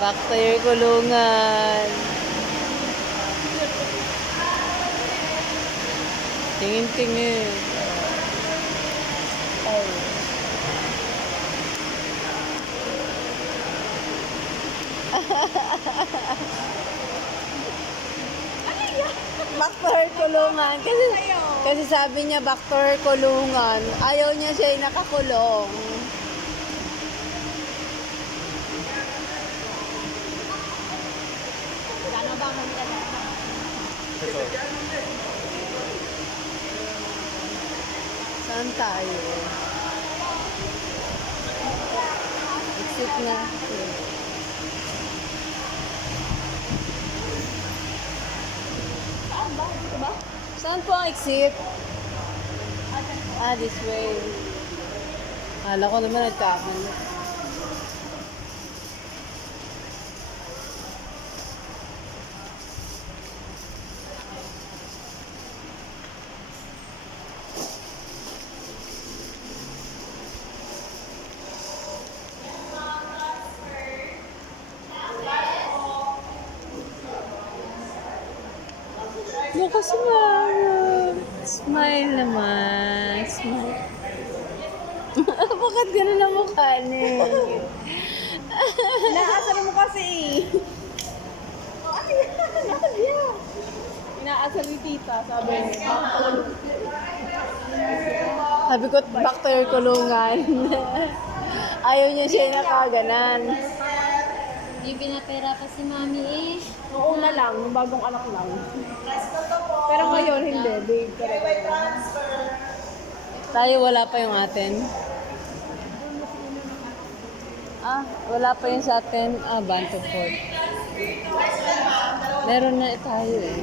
Back to your kulungan. Tingin-tingin. Oh. Back to her kulungan. Kasi sabi niya back to her kulungan. Ayaw niya siya ay nakakulong. Saan tayo? Exit na. Saan po ang exit? Ah, this way. Akala ko naman nagkakamali. Nakasmile. Smile naman. Smile. Bakit gano'n ang mukha niya? Inaasar mo kasi Inaasar ni tita, sabi niya. Sabi ko, back to your kulungan. Ayaw niya siya nakaganan. May pinapera pa si mami eh. Noong una lang, yung bagong anak lang. Pero ngayon, hindi. Big Tayo wala pa yung atin. Ah, wala pa yung sa atin. Ah, Banto Fort. Meron na tayo eh.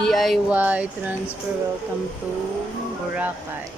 DIY transfer, welcome to Boracay.